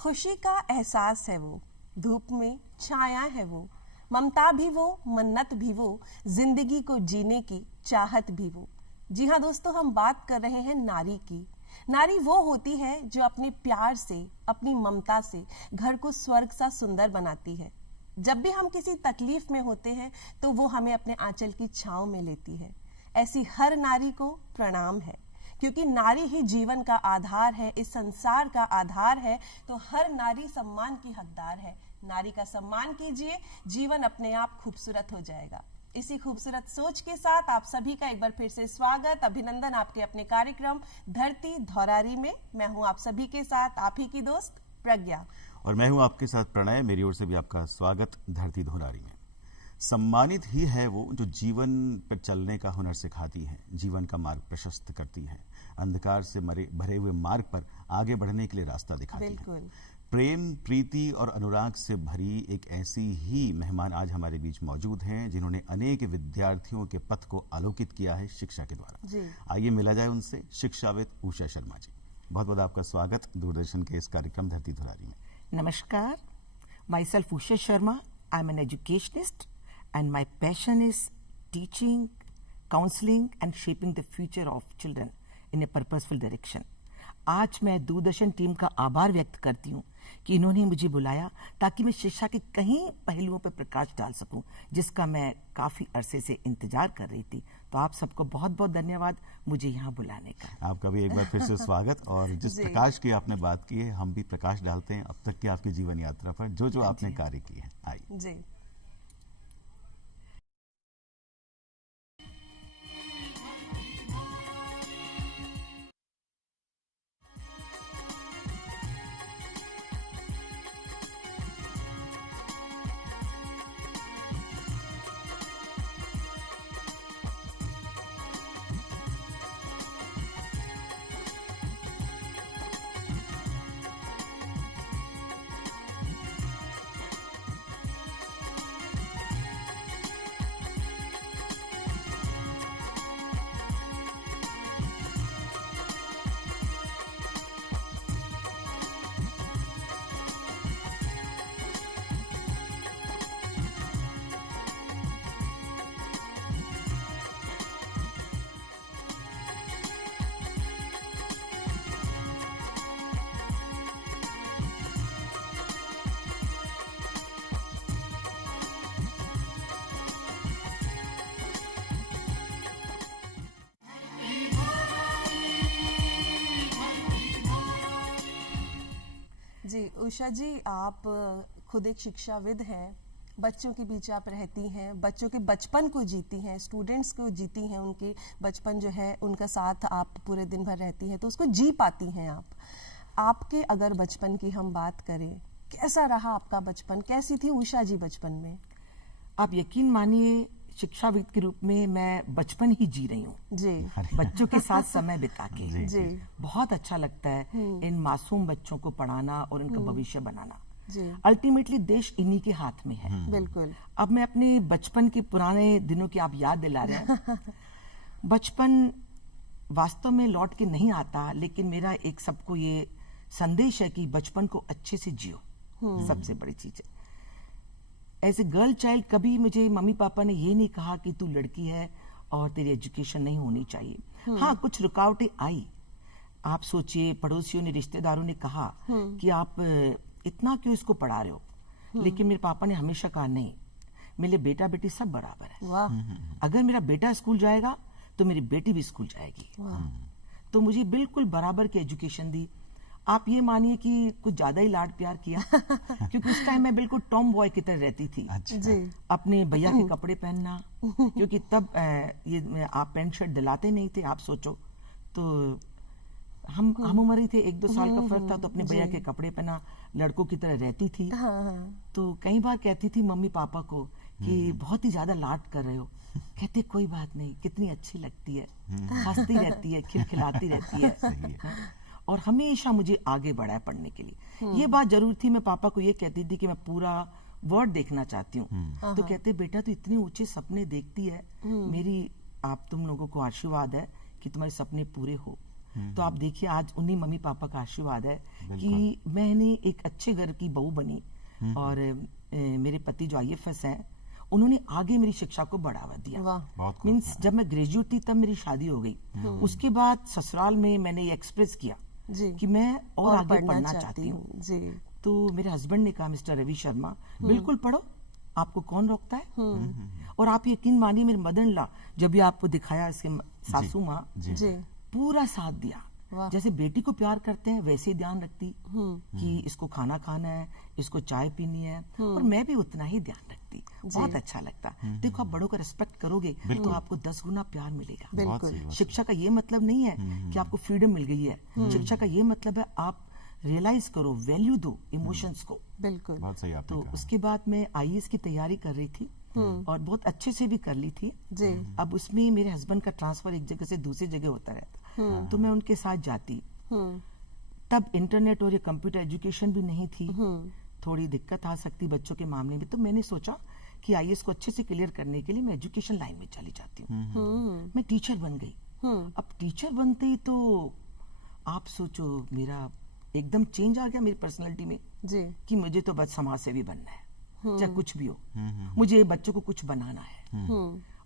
खुशी का एहसास है वो, धूप में छाया है वो, ममता भी वो, मन्नत भी वो, जिंदगी को जीने की चाहत भी वो। जी हाँ दोस्तों, हम बात कर रहे हैं नारी की। नारी वो होती है जो अपने प्यार से, अपनी ममता से घर को स्वर्ग सा सुंदर बनाती है। जब भी हम किसी तकलीफ में होते हैं तो वो हमें अपने आंचल की छांव में लेती है। ऐसी हर नारी को प्रणाम है, क्योंकि नारी ही जीवन का आधार है, इस संसार का आधार है। तो हर नारी सम्मान की हकदार है। नारी का सम्मान कीजिए, जीवन अपने आप खूबसूरत हो जाएगा। इसी खूबसूरत सोच के साथ आप सभी का एक बार फिर से स्वागत, अभिनंदन आपके अपने कार्यक्रम धरती धौरारी में। मैं हूं आप सभी के साथ आप ही की दोस्त प्रज्ञा, और मैं हूं आपके साथ प्रणय। मेरी ओर से भी आपका स्वागत धरती धौरारी में। सम्मानित ही है वो जो जीवन पर चलने का हुनर सिखाती है, जीवन का मार्ग प्रशस्त करती है, अंधकार से भरे हुए मार्ग पर आगे बढ़ने के लिए रास्ता दिखाती है। प्रेम, प्रीति और अनुराग से भरी एक ऐसी ही मेहमान आज हमारे बीच मौजूद हैं, जिन्होंने अनेक विद्यार्थियों के पथ को आलोकित किया है शिक्षा के द्वारा। आइए मिला जाए उनसे, शिक्षाविद उषा शर्मा जी। बहुत बहुत आपका स्वागत दूरदर्शन के इस कार्यक्रम धरती धौरारी में। Namaskar. Myself Usha Sharma. I'm an educationist and my passion is teaching, counseling and shaping the future of children in a purposeful direction. आज मैं दूरदर्शन टीम का आभार व्यक्त करती हूँ कि इन्होंने मुझे बुलाया ताकि मैं शिक्षा के कई पहलुओं पर प्रकाश डाल सकूं, जिसका मैं काफी अरसे से इंतजार कर रही थी। तो आप सबको बहुत बहुत धन्यवाद मुझे यहाँ बुलाने का। आपका भी एक बार फिर से स्वागत। और जिस प्रकाश की आपने बात की है, हम भी प्रकाश डालते हैं अब तक की आपकी जीवन यात्रा पर, जो जो आपने कार्य किए हैं। आइए जी। जी उषा जी, आप खुद एक शिक्षाविद हैं, बच्चों के बीच आप रहती हैं, बच्चों के बचपन को जीती हैं, स्टूडेंट्स को जीती हैं, उनके बचपन जो है उनका साथ आप पूरे दिन भर रहती हैं, तो उसको जी पाती हैं आप। आपके अगर बचपन की हम बात करें, कैसा रहा आपका बचपन, कैसी थी उषा जी बचपन में? आप यकीन मानिए, शिक्षाविद के रूप में मैं बचपन ही जी रही हूँ जी, बच्चों के साथ समय बिता के। जी। बहुत अच्छा लगता है इन मासूम बच्चों को पढ़ाना और इनका भविष्य बनाना। अल्टीमेटली देश इन्हीं के हाथ में है। बिल्कुल। अब मैं अपने बचपन के पुराने दिनों की आप याद दिला रहे हैं। बचपन वास्तव में लौट के नहीं आता, लेकिन मेरा एक सबको ये संदेश है कि बचपन को अच्छे से जियो, सबसे बड़ी चीज है। एज ए गर्ल चाइल्ड कभी मुझे मम्मी पापा ने ये नहीं कहा कि तू लड़की है और तेरी एजुकेशन नहीं होनी चाहिए। हाँ, कुछ रुकावटें आई। आप सोचिए, पड़ोसियों ने, रिश्तेदारों ने कहा कि आप इतना क्यों इसको पढ़ा रहे हो, लेकिन मेरे पापा ने हमेशा कहा नहीं, मेरे बेटा बेटी सब बराबर है। अगर मेरा बेटा स्कूल जाएगा तो मेरी बेटी भी स्कूल जाएगी। तो मुझे बिल्कुल बराबर की एजुकेशन दी। आप ये मानिए कि कुछ ज्यादा ही लाड प्यार किया क्योंकि उस टाइम मैं बिल्कुल टॉम बॉय की तरह रहती थी। जी। अपने भैया के कपड़े पहनना, क्योंकि तब ये आप पैंट शर्ट दिलाते नहीं थे। आप सोचो, तो हम उम्र ही थे, 1-2 साल का फर्क था, तो अपने भैया के कपड़े पहना, लड़कों की तरह रहती थी। तो कई बार कहती थी मम्मी पापा को कि बहुत ही ज्यादा लाड कर रहे हो। कहते कोई बात नहीं, कितनी अच्छी लगती है, हंसती रहती है, खिलखिलाती रहती है। और हमेशा मुझे आगे बढ़ाया पढ़ने के लिए। ये बात जरूर थी, मैं पापा को ये कहती थी कि मैं पूरा वर्ड देखना चाहती हूँ। तो कहते बेटा तू इतने ऊंचे सपने देखती है, मेरी आप तुम लोगों को आशीर्वाद है कि तुम्हारे सपने पूरे हो। तो आप देखिए आज उन्हीं मम्मी पापा का आशीर्वाद है कि मैंने एक अच्छे घर की बहू बनी और मेरे पति जो IAS हैं उन्होंने आगे मेरी शिक्षा को बढ़ावा दिया। बहुत मीन्स जब मैं ग्रेजुएट थी तब मेरी शादी हो गई। उसके बाद ससुराल में मैंने ये एक्सप्रेस किया कि मैं और आगे पढ़ना चाहती हूँ। तो मेरे हस्बैंड ने कहा मिस्टर रवि शर्मा बिल्कुल पढ़ो, आपको कौन रोकता है। और आप यकीन मानिए मेरे मदर इन लॉ जब भी आपको दिखाया इसके सासू माँ पूरा साथ दिया। जैसे बेटी को प्यार करते हैं वैसे ही ध्यान रखती कि इसको खाना खाना है, इसको चाय पीनी है, और मैं भी उतना ही ध्यान रखती। बहुत अच्छा लगता। देखो आप बड़ों का रिस्पेक्ट करोगे तो आपको 10 गुना प्यार मिलेगा। बिल्कुल। शिक्षा का ये मतलब नहीं है कि आपको फ्रीडम मिल गई है। शिक्षा का ये मतलब है आप रियलाइज करो, वैल्यू दो इमोशंस को। बिल्कुल। बहुत सही आपने तो कहा। उसके बाद मैं IAS की तैयारी कर रही थी और बहुत अच्छे से भी कर ली थी। अब उसमें मेरे हस्बैंड का ट्रांसफर एक जगह से दूसरी जगह होता रहता, तो मैं उनके साथ जाती। तब इंटरनेट और ये कंप्यूटर एजुकेशन भी नहीं थी, थोड़ी दिक्कत आ सकती बच्चों के मामले में। तो मैंने सोचा कि IAS को अच्छे से क्लियर करने के लिए मैं एजुकेशन लाइन में चली जाती हूँ। मैं टीचर बन गई। अब टीचर बनते ही तो आप सोचो मेरा एकदम चेंज आ गया मेरी पर्सनालिटी में कि मुझे तो बस समाज सेवी बनना है, चाहे कुछ भी हो, मुझे बच्चों को कुछ बनाना है।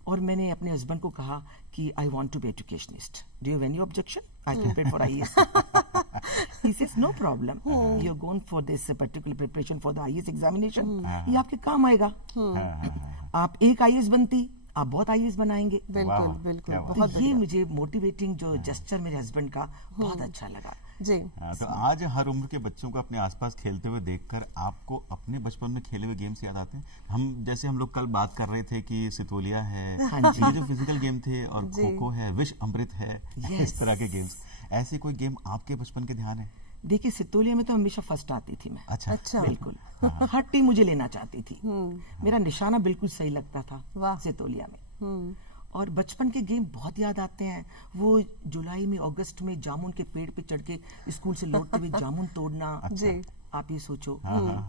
और मैंने अपने हस्बैंड को कहा कि I want to be educationist, do you have any objection, I prepared for IAS। He says no problem, you are going for this particular preparation for the IAS examination, ये आपके काम आएगा। आप एक IAS बनती, आप बहुत IAS बनाएंगे। बिल्कुल बिल्कुल। तो ये मुझे मोटिवेटिंग जो जेस्चर मेरे हस्बैंड का बहुत अच्छा लगा। जी। तो आज हर उम्र के बच्चों को अपने आसपास खेलते हुए देखकर आपको अपने बचपन में खेले हुए गेम्स याद आते हैं? हम लोग कल बात कर रहे थे कि सितोलिया है, ये जो फिजिकल गेम थे, और खो-खो है, विष अमृत है, इस तरह के गेम्स, ऐसे कोई गेम आपके बचपन के ध्यान है? देखिए सितोलिया में तो हमेशा फर्स्ट आती थी मैं। अच्छा। बिल्कुल। हर टीम मुझे लेना चाहती थी। मेरा निशाना बिल्कुल सही लगता था सितोलिया में। और बचपन के गेम बहुत याद आते हैं। वो जुलाई में अगस्त में जामुन के पेड़ पे चढ़ के स्कूल से लौटते हुए जामुन तोड़ना। आप ये सोचो।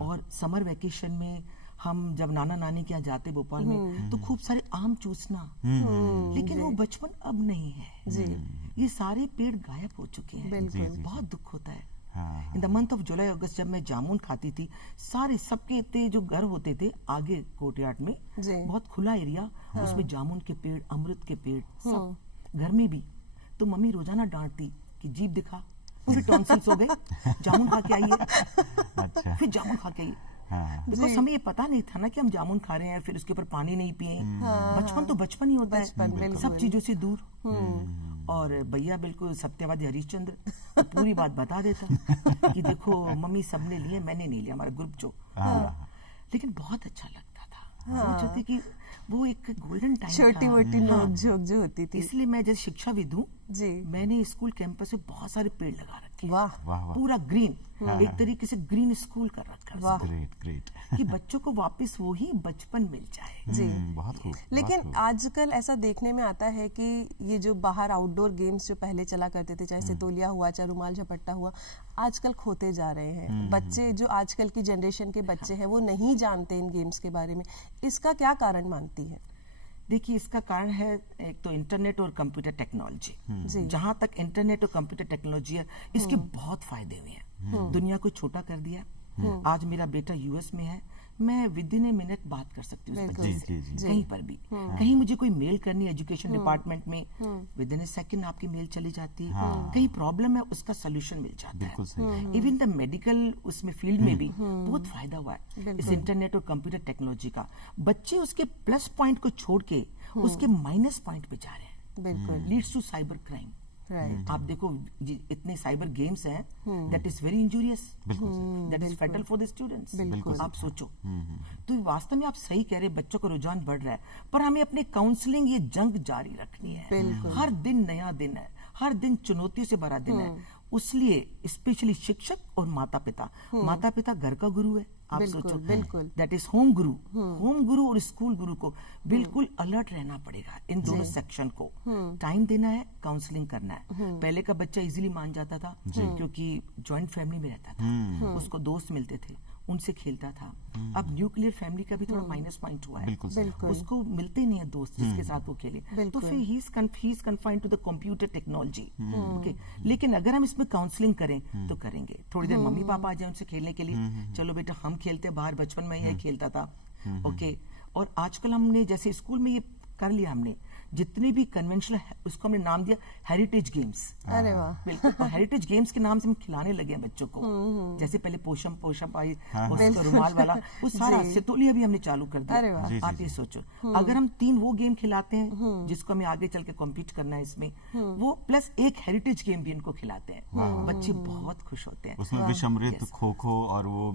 और समर वेकेशन में हम जब नाना नानी के यहाँ जाते भोपाल में तो खूब सारे आम चूसना। लेकिन वो बचपन अब नहीं है। ये सारे पेड़ गायब हो चुके हैं। बहुत दुख होता है। In the month of July August जब मैं जामुन खाती थी, सारे सबके इतने जो घर होते थे आगे कोर्टयार्ड में, बहुत खुला एरिया, उसमें जामुन के पेड़, अमृत के पेड़, सब घर में भी। तो मम्मी रोजाना डांटती कि जीभ दिखा, फिर टॉन्सिल्स हो गए, जामुन खा के आइए। फिर जामुन खा के आइए। बिकॉज हमें ये पता नहीं था ना कि हम जामुन खा रहे हैं, फिर उसके ऊपर पानी नहीं पिए। बचपन तो बचपन ही होता है, सब चीजों से दूर। और भैया बिल्कुल सत्यवादी हरिश्चंद्र पूरी बात बता देता कि देखो मम्मी सबने लिए, मैंने नहीं लिया, हमारा ग्रुप जो। लेकिन बहुत अच्छा लगता था। सोच होती कि वो एक गोल्डन टाइम, छोटी मोटी नोक झोंक जो होती थी। इसलिए मैं जैसे शिक्षाविद हूँ, मैंने स्कूल कैंपस में बहुत सारे पेड़ लगा रखे। वाह। पूरा ग्रीन, एक तरीके से ग्रीन स्कूल कर रखा है। ग्रेट। कि बच्चों को वापस वो ही बचपन मिल जाए। जी। बहुत खूब। लेकिन आजकल ऐसा देखने में आता है कि ये जो बाहर आउटडोर गेम्स जो पहले चला करते थे, चाहे सितोलिया हुआ, चाहे रुमाल झपट्टा हुआ, आजकल खोते जा रहे हैं। बच्चे जो आजकल की जनरेशन के बच्चे हैं वो नहीं जानते इन गेम्स के बारे में। इसका क्या कारण मानती है? देखिए इसका कारण है एक तो इंटरनेट और कंप्यूटर टेक्नोलॉजी। जहां तक इंटरनेट और कंप्यूटर टेक्नोलॉजी है, इसके बहुत फायदे हुए हैं। दुनिया को छोटा कर दिया। आज मेरा बेटा US में है, मैं विद इन ए मिनट बात कर सकती हूँ कहीं पर भी। कहीं मुझे कोई मेल करनी है एजुकेशन डिपार्टमेंट में, विद इन ए सेकंड आपकी मेल चली जाती है। कहीं प्रॉब्लम है उसका सोल्यूशन मिल जाता है। इवन द मेडिकल उसमें फील्ड में भी बहुत फायदा हुआ है इस इंटरनेट और कंप्यूटर टेक्नोलॉजी का। बच्चे उसके प्लस पॉइंट को छोड़ के उसके माइनस पॉइंट पे जा रहे हैं। Leads to cyber crime. आप देखो इतने साइबर गेम्स हैं, that is very injurious, that is fatal for the students. आप सोचो। तो वास्तव में आप सही कह रहे हैं, बच्चों का रुझान बढ़ रहा है, पर हमें अपने काउंसलिंग ये जंग जारी रखनी है। हर दिन नया दिन है, हर दिन चुनौतियों से भरा दिन है। उसलिए स्पेशली शिक्षक और माता पिता घर का गुरु है। आप सोचो, दैट इज होम गुरु और स्कूल गुरु को बिल्कुल अलर्ट रहना पड़ेगा। इन दोनों सेक्शन को टाइम देना है, काउंसलिंग करना है। पहले का बच्चा इजीली मान जाता था क्योंकि जॉइंट फैमिली में रहता था, उसको दोस्त मिलते थे, उनसे खेलता था। अब न्यूक्लियर फैमिली का भी थोड़ा माइनस पॉइंट हुआ है, बिल्कुल सही। बिल्कुल। उसको मिलते नहीं है दोस्त जिसके साथ वो खेले, तो बिल्कुल। फिर he is confined to the computer technology. Okay, लेकिन अगर हम इसमें काउंसलिंग करें तो करेंगे, थोड़ी देर मम्मी पापा आ जाए उनसे खेलने के लिए, चलो बेटा हम खेलते बाहर, बचपन में यही खेलता था। ओके, और आजकल हमने जैसे स्कूल में ये कर लिया, हमने जितने भी कन्वेंशनल, उसको हमने नाम दिया हेरिटेज गेम्स। अरे वाह, बिल्कुल, और हेरिटेज गेम्स के नाम से हम खिलाने लगे हैं बच्चों को। जैसे पहले पोषम पोषम आई, उसका रुमाल वाला, वो सारा सितोलिया भी हमने चालू कर अरे वाह। दिया। आप ये सोचो, अगर हम 3 वो गेम खिलाते हैं जिसको हमें आगे चल के कॉम्पीट करना है इसमें, वो प्लस एक हेरिटेज गेम भी इनको खिलाते हैं, बच्चे बहुत खुश होते हैं। उसमें विषमृत, खो खो और वो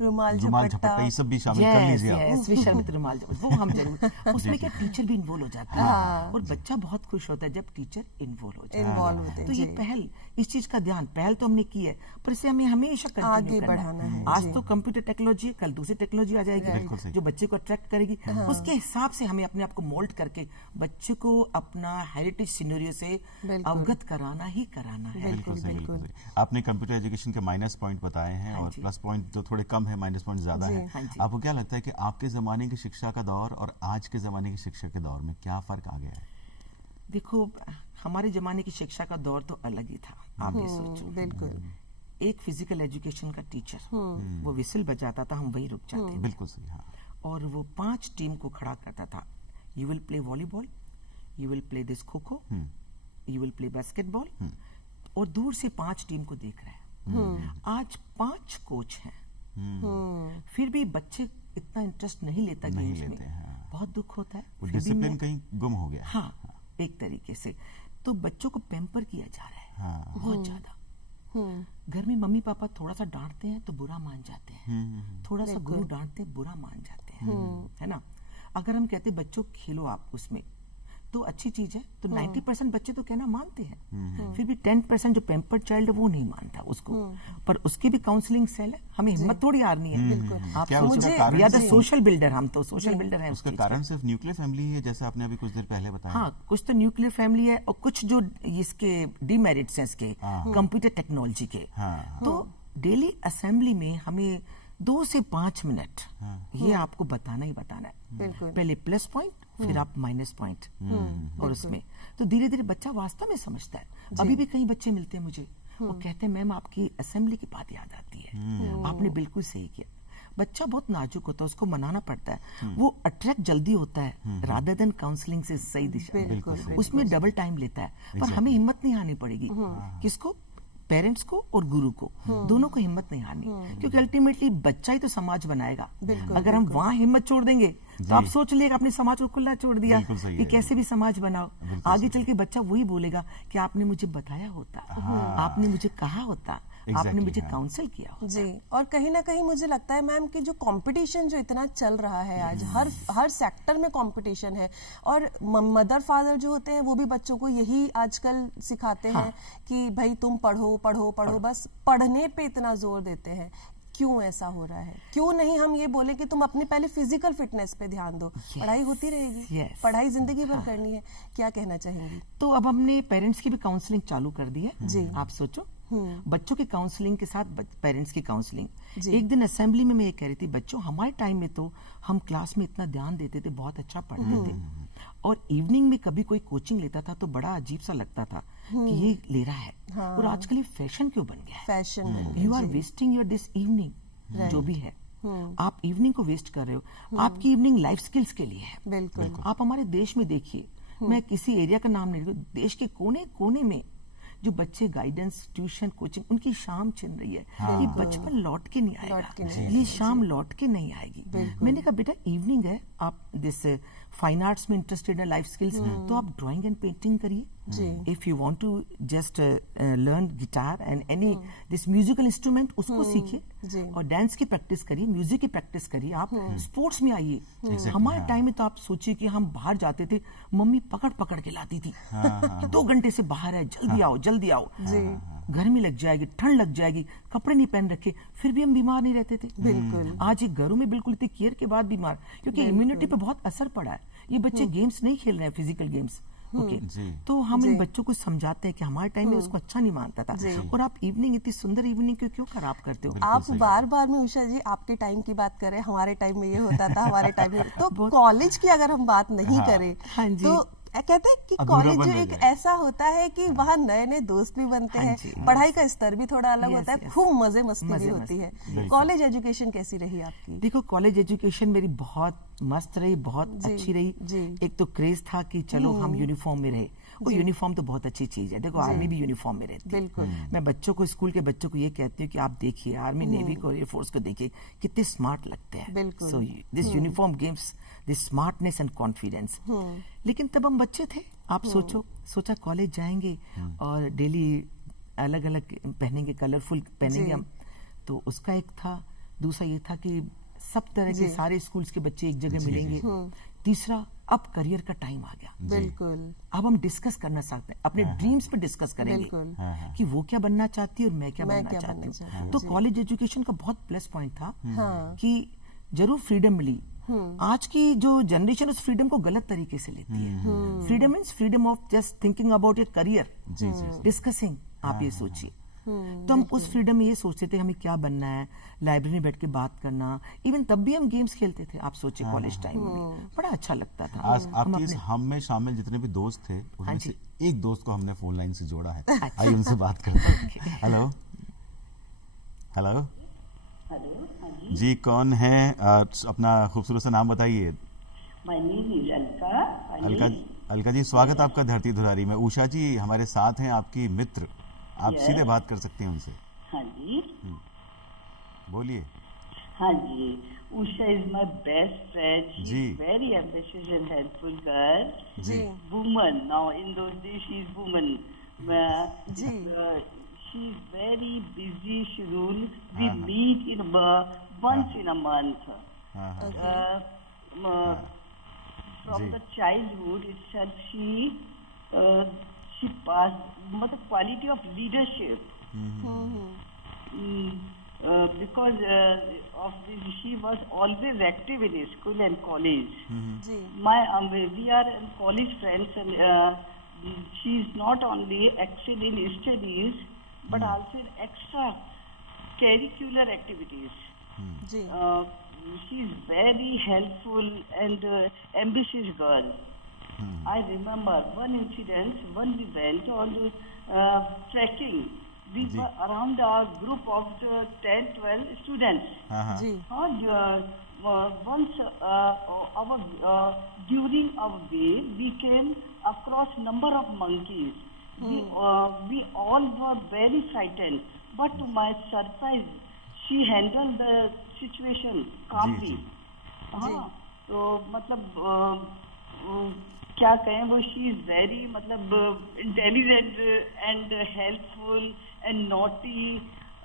रुमाल झपट्टा, ये सब भी शामिल कर लीजिए आप। यस, विषमृत रुमाल झपट्टा, वो हम जरूर, उसमें क्या टीचर भी इन्वॉल्व हो जाता है, और बच्चा बहुत खुश होता है जब टीचर इन्वॉल्व हो जाता है। इन्वॉल्व होते हैं तो ये जी। पहल, इस चीज का ध्यान, पहल तो हमने की है, पर इसे हमें हमेशा आगे कंटिन्यू करना बढ़ाना है, आज जी। तो कंप्यूटर टेक्नोलॉजी, कल दूसरी टेक्नोलॉजी आ बिल्कुल जाएगी सही। जो बच्चे को अट्रैक्ट करेगी। उसके हिसाब से हमें अपने आप को मोल्ड करके बच्चे को अपना हेरिटेज सिनेरियो से बिल्कुल। अवगत कराना ही कराना है। बिल्कुल सही, बिल्कुल बिल्कुल। सही। आपने कंप्यूटर एजुकेशन के माइनस पॉइंट बताए हैं और जी। प्लस पॉइंट जो थोड़े कम है, माइनस पॉइंट ज्यादा जी। है। हाँ जी। आपको क्या लगता है कि आपके जमाने की शिक्षा का दौर और आज के जमाने की शिक्षा के दौर में क्या फर्क आ गया है? देखो, हमारे जमाने की शिक्षा का दौर तो अलग ही था। आप ये सोचो, बिल्कुल। एक फिजिकल एजुकेशन का टीचर, वो विसिल बजाता था, हम वही रुक जाते, बिल्कुल सही, हाँ। और वो 5 टीम को खड़ा करता था। You will play volleyball, you will play this kho kho, you will play basketball, और दूर से 5 टीम को देख रहे हैं। आज 5 कोच हैं, फिर भी बच्चे इतना इंटरेस्ट नहीं लेता नहीं गेम्स लेते में, हैं। बहुत दुख होता है। वो फिर भी डिसिप्लिन मैं- कहीं गुम हो गया है। हाँ, एक तरीके से तो बच्चों को पैम्पर किया जा रहा है, हाँ। बहुत ज्यादा। घर में मम्मी पापा थोड़ा सा डांटते हैं तो बुरा मान जाते हैं, थोड़ा सा गुरु डांटते हैं बुरा मान जाते हैं, है ना। अगर हम कहते बच्चों खेलो आप उसमें, तो अच्छी चीज है, तो 90% बच्चे तो कहना मानते हैं, फिर भी 10% जो पैम्पर्ड चाइल्ड है वो नहीं मानता उसको, पर उसकी भी काउंसलिंग सेल है, हमें हिम्मत थोड़ी हारनी है। आप क्या सोचो, उसका कारण वी आर द से- सोशल बिल्डर, हम तो सोशल बिल्डर हैं उस उसका चीज का। कारण सिर्फ न्यूक्लियर फैमिली है, जैसे आपने अभी कुछ देर पहले बताया। हाँ, कुछ तो न्यूक्लियर फैमिली है और कुछ जो इसके डीमेरिट्स हैं इसके, कंप्यूटर टेक्नोलॉजी के। हाँ। तो डेली असेंबली में हमें 2 से 5 मिनट ये आपको बताना ही बताना है। बिल्कुल। पहले प्लस पॉइंट, फिर आप माइनस पॉइंट, और उसमें तो धीरे धीरे बच्चा वास्तव में समझता है। अभी भी कई बच्चे मिलते हैं मुझे, वो कहते हैं मैम आपकी असेंबली की बात याद आती है, आपने बिल्कुल सही किया। बच्चा बहुत नाजुक होता है, उसको मनाना पड़ता है, वो अट्रैक्ट जल्दी होता है रादर देन काउंसलिंग से सही दिशा। बिल्कुल। उसमें डबल टाइम लेता है, पर हमें हिम्मत नहीं हारनी पड़ेगी। किसको? पेरेंट्स को और गुरु को, दोनों को हिम्मत नहीं हारनी, क्योंकि अल्टीमेटली बच्चा ही तो समाज बनाएगा। अगर हम वहाँ हिम्मत छोड़ देंगे तो आप सोच लेगा अपने समाज को खुला छोड़ दिया बिल्कुल सही कि है, कैसे भी समाज बनाओ। आगे चल के बच्चा वही बोलेगा कि आपने मुझे बताया होता, आपने मुझे कहा होता, आपने Exactly, मुझे हाँ। काउंसिल किया होता। जी, और कहीं ना कहीं मुझे लगता है मैम कि जो कंपटीशन जो इतना चल रहा है आज, हर सेक्टर में कंपटीशन है, और मदर फादर जो होते हैं वो भी बच्चों को यही आजकल सिखाते हैं कि भाई तुम पढ़ो पढ़ो पढ़ो, बस पढ़ने पे इतना जोर देते हैं। क्यों ऐसा हो रहा है? क्यों नहीं हम ये बोले कि तुम अपनी पहले फिजिकल फिटनेस पे ध्यान दो, पढ़ाई होती रहेगी, Yes. पढ़ाई जिंदगी भर करनी है। क्या कहना चाहेंगी? तो अब हमने पेरेंट्स की भी काउंसलिंग चालू कर दी है। जी। आप सोचो, बच्चों की काउंसलिंग के साथ पेरेंट्स की काउंसलिंग। जी। एक दिन असेंबली में मैं ये कह रही थी, बच्चों हमारे टाइम में तो हम क्लास में इतना ध्यान देते थे, बहुत अच्छा पढ़ते थे, और इवनिंग में कभी कोई कोचिंग लेता था तो बड़ा अजीब सा लगता था कि ये ले रहा है, और आजकल ये फैशन क्यों बन गया है? फैशन में you are wasting your this evening, जो भी है आप इवनिंग को वेस्ट कर रहे हो। आपकी इवनिंग लाइफ स्किल्स के लिए है। बिल्कुल। आप हमारे देश में देखिए, मैं किसी एरिया का नाम नहीं लूंगी, देश के कोने कोने में जो बच्चे गाइडेंस, ट्यूशन, कोचिंग, उनकी शाम छिन रही है। ये बचपन लौट के नहीं लौट के आएगा, नहीं ये शाम लौट के नहीं आएगी। मैंने कहा बेटा इवनिंग है, आप दिस फाइन आर्ट्स में इंटरेस्टेड है, लाइफ स्किल्स, तो आप ड्राइंग एंड पेंटिंग करिए। If you want to just learn guitar and any this musical instrument, उसको सीखिए, और डांस की प्रैक्टिस करिए, म्यूजिक की प्रैक्टिस करिए, आप स्पोर्ट्स में आइए। हमारे टाइम में तो आप सोचिए कि हम बाहर जाते थे, मम्मी पकड़ पकड़ के लाती थी कि 2 घंटे से बाहर है, जल्दी आओ जल्दी आओ, गर्मी लग जाएगी, ठंड लग जाएगी, कपड़े नहीं पहन रखे, फिर भी हम बीमार नहीं रहते थे। बिल्कुल। आज ये घरों में बिल्कुल इतनी केयर के बाद बीमार, क्योंकि इम्यूनिटी पे बहुत असर पड़ा है। ये बच्चे गेम्स नहीं खेल रहे हैं, फिजिकल गेम्स, ओके जी। तो हम इन बच्चों को समझाते हैं कि हमारे टाइम में उसको अच्छा नहीं मानता था, और आप इवनिंग इतनी सुंदर इवनिंग क्यों खराब करते हो? आप बार बार में उषा जी आपके टाइम की बात करें, हमारे टाइम में ये होता था, हमारे टाइम में तो कॉलेज की अगर हम बात नहीं करें हाँ जी। तो कहते हैं कि कॉलेज जो एक ऐसा होता है कि वहाँ नए नए दोस्त भी बनते हैं, पढ़ाई का स्तर भी थोड़ा अलग होता है, खूब मजे मस्ती भी होती है। कॉलेज एजुकेशन कैसी रही आपकी? देखो, कॉलेज एजुकेशन मेरी बहुत मस्त रही, बहुत अच्छी रही। एक तो क्रेज था कि चलो हम यूनिफॉर्म में रहे, वो यूनिफॉर्म तो बहुत अच्छी चीज है। देखो, आर्मी भी यूनिफॉर्म में रहती है। बिल्कुल। मैं बच्चों को, स्कूल के बच्चों को ये कहती हूँ कि आप देखिए आर्मी, नेवी को, एयरफोर्स को देखिए कितने स्मार्ट लगते हैं। बिल्कुल। So this uniform gives this smartness and confidence. लेकिन तब हम बच्चे थे, आप सोचा कॉलेज जाएंगे और डेली अलग अलग पहनेंगे, कलरफुल पहनेंगे हम, तो उसका एक था। दूसरा ये था कि सब तरह के सारे स्कूल्स के बच्चे एक जगह मिलेंगे। तीसरा, अब करियर का टाइम आ गया। बिल्कुल। अब हम डिस्कस करना चाहते हैं, अपने ड्रीम्स पे डिस्कस करेंगे कि वो क्या बनना चाहती है और मैं क्या बनना चाहती हूँ। तो कॉलेज एजुकेशन का बहुत प्लस पॉइंट था कि जरूर फ्रीडम मिली। आज की जो जनरेशन उस फ्रीडम को गलत तरीके से लेती है। Freedom means freedom of just thinking about your career, discussing. आप ये सोचिए, तो हम उस फ्रीडम में ये सोचते थे हमें क्या बनना है, लाइब्रेरी में बैठ के बात करना। इवन तब भी हम गेम्स खेलते थे। आप सोचिए कॉलेज टाइम में बड़ा अच्छा लगता था। आज आपके इस हम में शामिल जितने भी दोस्त थे उनमें से एक दोस्त को हमने फोन लाइन से जोड़ा है। आइए उनसे बात करते हैं। हेलो हेलो जी, कौन है? अपना खूबसूरत सा नाम बताइए। My name is Alka. Alka ji, स्वागत आपका धरती धुरारी में। उषा जी हमारे साथ हैं, आपकी मित्र, आप सीधे बात कर सकते हैं उनसे। हाँ जी, बोलिए। हाँ जी, Usha is my best friend. She is very ambitious and helpful girl. जी। Woman, now in those days she is woman. जी। She is very busy schedule. We meet in once in a month. From the childhood itself, she passed the quality of leadership. Because of this, she was always active in school and college. We are college friends, and she is not only active in studies, but also in extra curricular activities. She is very helpful and ambitious girl. I remember one incident when we went on trekking. We were around a group of 10-12 students. Once during our way, we came across number of monkeys. We all were very frightened, but to my surprise, she handled the situation calmly. तो मतलब क्या कहें, वो she is very intelligent and helpful and naughty.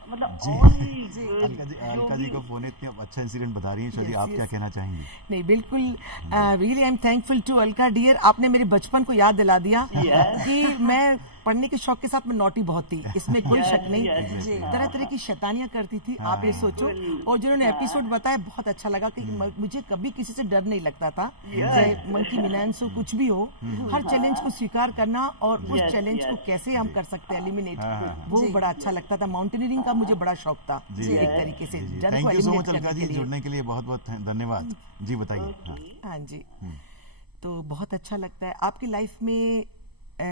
Alka ji को phone इतने अच्छा incident बता रही हैं। शादी आप क्या कहना चाहेंगी? नहीं, बिल्कुल, really I am thankful to Alka dear. आपने मेरे बचपन को याद दिला दिया कि मैं पढ़ने के शौक के साथ में नॉटी बहुत थी, इसमें कोई शक नहीं। तरह तरह की शैतानियां करती थी, आप ये सोचो। और जिन्होंने एपिसोड बताया बहुत अच्छा लगा कि मुझे कभी किसी से डर नहीं लगता था, चाहे मंकी मिनांस हो, कुछ भी हो। हर चैलेंज को स्वीकार करना और उस चैलेंज को कैसे हम कर सकते हैं एलिमिनेट, वो बड़ा अच्छा लगता था। माउंटेनियरिंग का मुझे बड़ा शौक था एक तरीके से। Thank you so much Alka ji, जुड़ने के लिए बहुत बहुत धन्यवाद जी। बताइए। हाँ जी, तो बहुत अच्छा लगता है। आपकी लाइफ में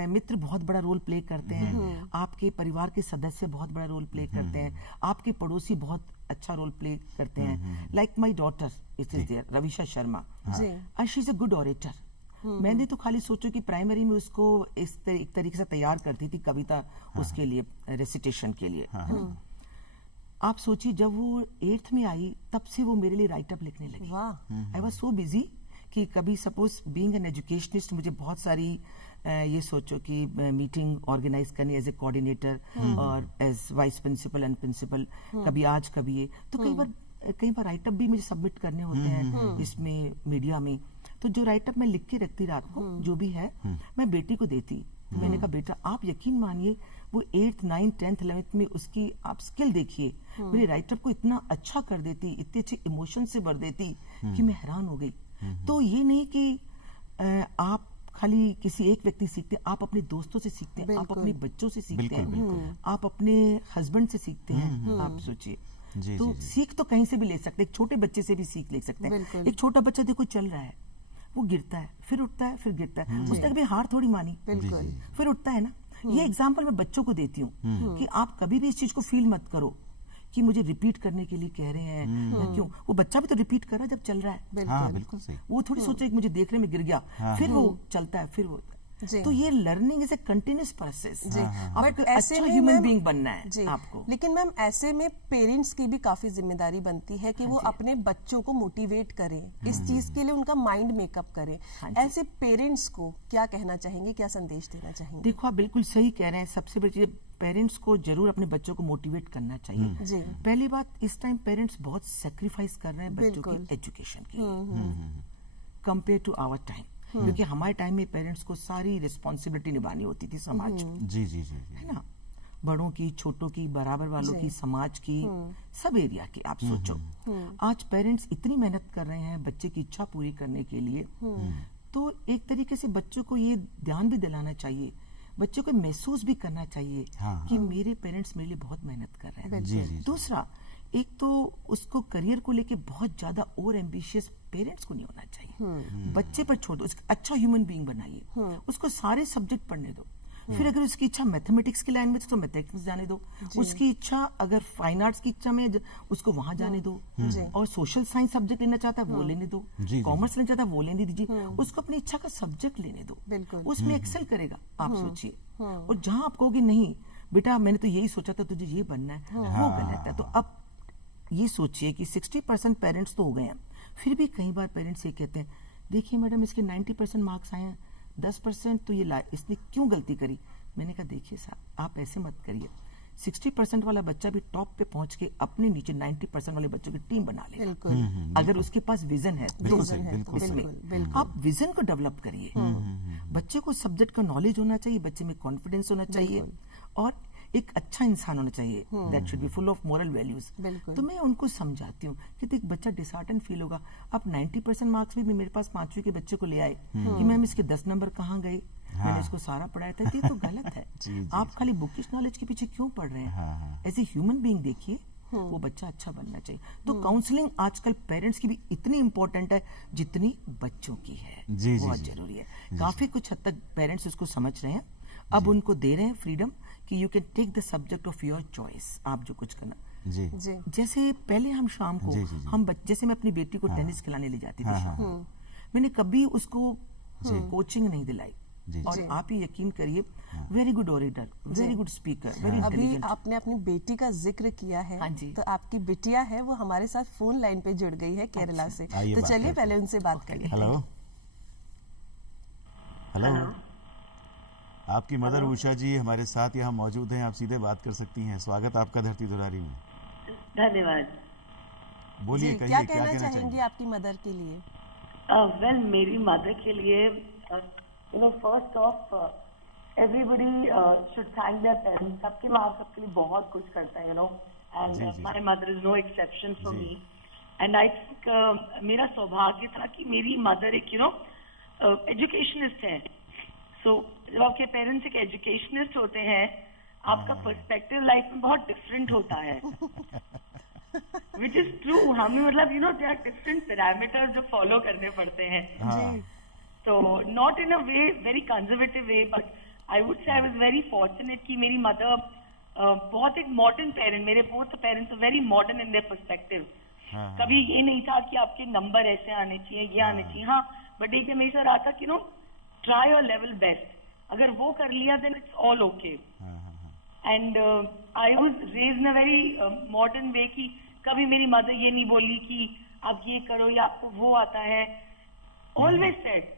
मित्र बहुत बड़ा रोल प्ले करते हैं, आपके परिवार के सदस्य बहुत बड़ा रोल प्ले करते हैं, आपके पड़ोसी बहुत अच्छा रोल प्ले करते हैं। Like my daughter is there, Ravisha Sharma, and she is a good orator. मैंने तो खाली सोचो कि प्राइमरी में उसको एक तरीके से तैयार करती थी कविता उसके लिए, रेसिटेशन के लिए। आप सोचिए, जब वो 8th में आई तब से वो मेरे लिए राइट अप लिखने लगी। आई वाज सो बिजी कि कभी सपोज बीइंग एन एजुकेशनिस्ट मुझे बहुत सारी ये सोचो कि मीटिंग ऑर्गेनाइज करनी एज ए कोऑर्डिनेटर और as vice principal and principal, कभी आज कभी ये, तो कई बार राइटअप भी मुझे सबमिट करने होते हैं इसमें मीडिया में। तो जो राइटअप मैं लिख के रखती रात को जो भी है, मैं बेटी को देती। मैंने कहा बेटा, आप यकीन मानिए वो 8th 9th 10th 11th में उसकी आप स्किल देखिए, मेरे राइटअप को इतना अच्छा कर देती, इतने अच्छे इमोशन से भर देती कि मैं हैरान हो गई। तो ये नहीं कि आप खाली किसी एक व्यक्ति सीखते हैं, आप अपने दोस्तों से सीखते हैं, आप अपने बच्चों से सीखते बिल्कुल, हैं, बिल्कुल। आप अपने हस्बैंड से सीखते हैं। आप सोचिए, जी, तो जी, जी। सीख तो कहीं से भी ले सकते हैं, एक छोटे बच्चे से भी सीख ले सकते हैं। बिल्कुल। एक छोटा बच्चा देखो चल रहा है, वो गिरता है, फिर उठता है, फिर गिरता है, उसने कभी हार थोड़ी मानी, बिल्कुल। फिर उठता है ना। ये एग्जाम्पल मैं बच्चों को देती हूँ कि आप कभी भी इस चीज को फील मत करो कि मुझे रिपीट करने के लिए कह रहे हैं या क्यों। वो बच्चा भी तो रिपीट कर रहा है जब चल रहा है। हाँ, बिल्कुल सही। वो थोड़ी सोचे कि मुझे देखने में गिर गया, फिर वो चलता है, फिर वो। जी। तो ये learning is a continuous process. जी। आपको बट एक ऐसे अच्छा में ह्यूमन मैम- बीइंग बनना है जी। आपको। लेकिन मैम ऐसे में पेरेंट्स की भी काफी जिम्मेदारी बनती है कि वो अपने बच्चों को मोटिवेट करें, इस चीज के लिए उनका माइंड मेकअप करें। ऐसे पेरेंट्स को क्या कहना चाहेंगे, क्या संदेश देना चाहेंगे? देखो आप बिल्कुल सही कह रहे हैं। सबसे बड़ी चीज, पेरेंट्स को जरूर अपने बच्चों को मोटिवेट करना चाहिए। जी। पहली बात, इस टाइम पेरेंट्स बहुत सेक्रीफाइस कर रहे हैं बच्चों बिल्कुल। की एजुकेशन के लिए कंपेयर टू आवर टाइम। क्योंकि हमारे टाइम में पेरेंट्स को सारी रिस्पॉन्सिबिलिटी निभानी होती थी समाज की, जी, जी, जी, जी। है ना, बड़ों की, छोटों की, बराबर वालों की, समाज की, सब एरिया की। आप सोचो, आज पेरेंट्स इतनी मेहनत कर रहे हैं बच्चे की इच्छा पूरी करने के लिए, तो एक तरीके से बच्चों को ये ध्यान भी दिलाना चाहिए, बच्चों को महसूस भी करना चाहिए कि मेरे पेरेंट्स मेरे लिए बहुत मेहनत कर रहे हैं। जी, जी, जी। दूसरा, एक तो उसको करियर को लेके बहुत ज्यादा और एम्बिशियस पेरेंट्स को नहीं होना चाहिए। बच्चे पर छोड़ दो, उसको अच्छा ह्यूमन बीइंग बनाइए, उसको सारे सब्जेक्ट पढ़ने दो। फिर अगर उसकी इच्छा मैथमेटिक्स की लाइन में तो मैथमेटिक्स जाने दो, उसकी इच्छा अगर फाइन आर्ट्स की इच्छा में उसको वहां जाने दो, और सोशल साइंस सब्जेक्ट लेना चाहता है वो लेने दो, जी, कॉमर्स लेना चाहता है वो लेने दीजिए, उसको अपनी इच्छा का सब्जेक्ट लेने दो, बिल्कुल। उसमें एक्सेल करेगा। आप सोचिए, और जहां आप कहोगे नहीं बेटा मैंने तो यही सोचा था तुझे ये बनना है, वो गलत है। तो अब ये सोचिए कि 60% पेरेंट्स तो हो गए हैं, फिर भी कई बार पेरेंट्स ये कहते हैं देखिए मैडम इसके 90% मार्क्स आए हैं, 10% तो ये इसने क्यों गलती करी। मैंने कहा देखिए साहब आप ऐसे मत करिए, 60% वाला बच्चा भी टॉप पे पहुंच के अपने नीचे 90% वाले बच्चों की टीम बना लेगा, बिल्कुल। अगर उसके पास विजन है। बिल्कुल तो सही, बिल्कुल सही। इसमें आप विजन को डेवलप करिए, बच्चे को सब्जेक्ट का नॉलेज होना चाहिए, बच्चे में कॉन्फिडेंस होना चाहिए, और एक अच्छा इंसान होना चाहिए, that should be full of moral values. बिल्कुल। तो मैं उनको समझाती हूँ कि देख बच्चा डिसहार्टन फील होगा, आप 90% मार्क्स में भी मेरे पास 5वीं के बच्चे को ले आए कि मैम इसके 10 नंबर कहाँ गए, मैंने इसको सारा पढ़ाया था, ये तो गलत है। आप खाली बुकिश नॉलेज के पीछे क्यों पढ़ रहे हैं? एज ए ह्यूमन बीइंग देखिए, वो बच्चा अच्छा बनना चाहिए। तो काउंसलिंग आजकल पेरेंट्स की भी इतनी इंपॉर्टेंट है जितनी बच्चों की है, जी, जी, बहुत जी। जरूरी है। काफी कुछ हद तक पेरेंट्स उसको समझ रहे हैं, अब उनको दे रहे हैं फ्रीडम कि you can take the subject of your choice, आप जो कुछ करना। जी, जी। जैसे पहले हम शाम को जी, जी, जी। हम जैसे मैं अपनी बेटी को टेनिस खिलाने ले जाती थी शाम को, मैंने कभी उसको कोचिंग नहीं दिलाई। जी, और आप ये यकीन करिए, very good orator, very good speaker, very अभी इंटेलिजेंट। आपने अपनी बेटी का जिक्र किया है, हाँ जी। तो आपकी बिटिया है वो हमारे साथ फोन लाइन पे जुड़ गई है केरला से। आइए तो बात चलिए करते पहले उनसे बात करें। हेलो हेलो, आपकी मदर उषा जी हमारे साथ यहाँ मौजूद हैं, आप सीधे बात कर सकती हैं। स्वागत आपका धरती दुलारी में। धन्यवाद। बोलिए, जी, कहिए क्या क्या कहना कहना चाहेंगे चाहेंगे? आपकी मदर के लिए? वेल मेरी मदर के लिए first of everybody should thank their parents. सबके माँ सबके लिए बहुत कुछ करता है, एंड जी, जी, my mother is no exception for जी। मी। एंड आई थिंक मेरा सौभाग्य था कि मेरी मदर एक एजुकेशनिस्ट है। सो जब आपके पेरेंट्स एक एजुकेशनिस्ट होते हैं, आपका पर्सपेक्टिव लाइफ में बहुत डिफरेंट होता है, विच इज ट्रू। हमें मतलब दे आर डिफरेंट पैरामीटर्स जो फॉलो करने पड़ते हैं। हाँ, So not in a way, very conservative way, but I would say I was very fortunate कि मेरी mother बहुत एक modern parent, मेरे both parents are very modern in their perspective। हाँ, कभी ये नहीं था कि आपके नंबर ऐसे आने चाहिए, ये आने चाहिए, हाँ, बट एक हमेशा रहा था कि try your level best। अगर वो कर लिया then it's all okay। हाँ, हाँ, and I was raised in a very modern way कि कभी मेरी मदर ये नहीं बोली कि आप ये करो या आपको वो आता है। ऑलवेज सेड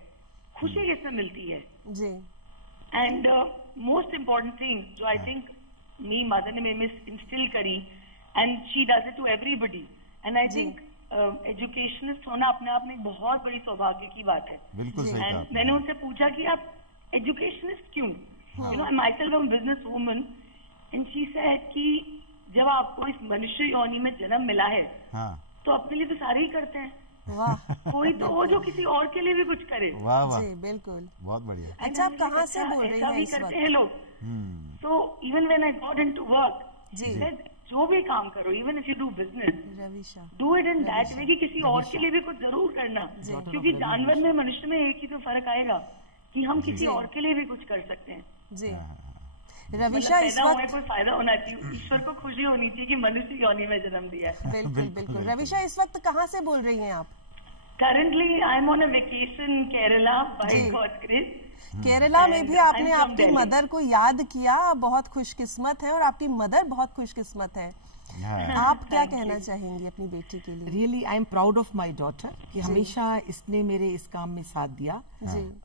खुशी कैसे मिलती है। जी। एंड मोस्ट इम्पॉर्टेंट थिंग जो आई थिंक मेरी मदर ने मेरे में इंस्टिल करी, and she does it to everybody, and I think educationist होना अपने आप में एक बहुत बड़ी सौभाग्य की बात है। बिल्कुल सही कहा एंड आपने। मैंने उनसे पूछा कि आप एजुकेशनिस्ट क्यों? myself I'm business woman, and she said कि जब आपको इस मनुष्य योनि में जन्म मिला है हाँ, तो अपने लिए तो सारे ही करते हैं। वाह कोई तो हो जो किसी और के लिए भी कुछ करे। वाह वाह, जी बिल्कुल। बहुत बढ़िया। अच्छा, आप कहाँ से बोल रही ऐसा हैं भी इस करते वक्त? हैं लोग। तो even when I got into work, जी। जो भी काम करो, even if you do business, Ravisha, do it in that way कि किसी और के लिए भी कुछ जरूर करना, क्योंकि जानवर में मनुष्य में एक ही तो फर्क आएगा कि हम किसी और के लिए भी कुछ कर सकते हैं। जी। रविशा, इस पैदा हुए वक्त कोई फायदा होना चाहिए, ईश्वर को खुशी होनी चाहिए कि मनुष्य योनि में जन्म दिया है। बिल्कुल बिल्कुल। रविशा, इस वक्त कहाँ से बोल रही हैं आप? Currently I am on a vacation Kerala by God grace. Kerala में भी And आपने I'm from आपकी Delhi. मदर को याद किया, बहुत खुशकिस्मत है और आपकी मदर बहुत खुशकिस्मत है। आप क्या कहना चाहेंगी अपनी बेटी के लिए? Really I am proud of my daughter कि हमेशा इसने मेरे इस काम में साथ दिया।